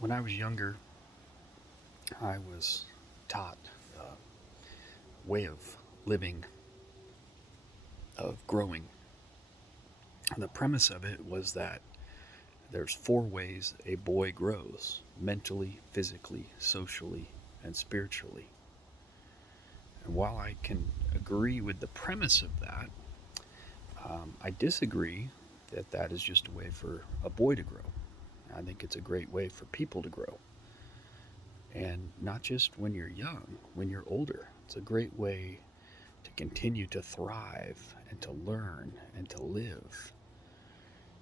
When I was younger, I was taught a way of living, of growing. And the premise of it was that there's four ways a boy grows: mentally, physically, socially, and spiritually. And while I can agree with the premise of that, I disagree that that is just a way for a boy to grow. I think it's a great way for people to grow. And not just when you're young, when you're older. It's a great way to continue to thrive and to learn and to live.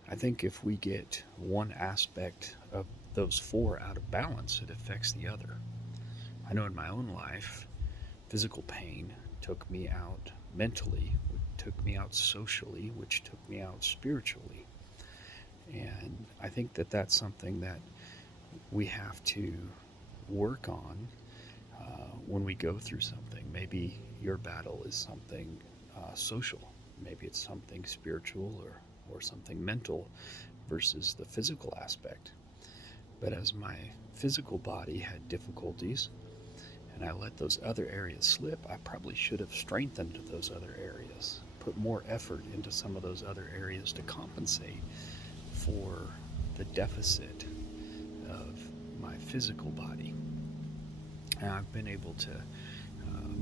I think if we get one aspect of those four out of balance, it affects the other. I know in my own life, physical pain took me out mentally, which took me out socially, which took me out spiritually. And I think that that's something that we have to work on when we go through something. Maybe your battle is something social, maybe it's something spiritual or something mental versus the physical aspect. But as my physical body had difficulties and I let those other areas slip, I probably should have strengthened those other areas, put more effort into some of those other areas to compensate for the deficit of my physical body. And I've been able to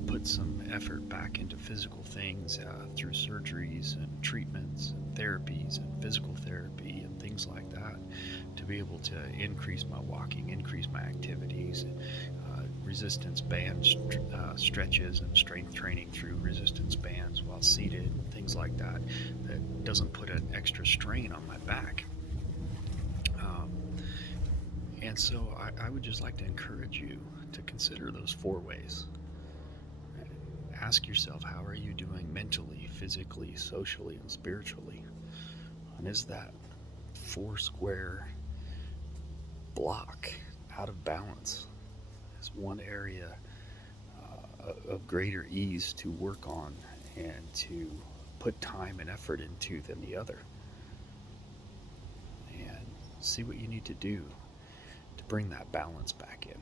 put some effort back into physical things through surgeries and treatments and therapies and physical therapy and things like that to be able to increase my walking, increase my activities, resistance band stretches and strength training through resistance bands while seated, things like that, that doesn't put an extra strain on my back. Um, and so I would just like to encourage you to consider those four ways. Ask yourself, how are you doing mentally, physically, socially, and spiritually? And is that four square block out of balance? Is one area of greater ease to work on and to put time and effort into than the other? And see what you need to do to bring that balance back in.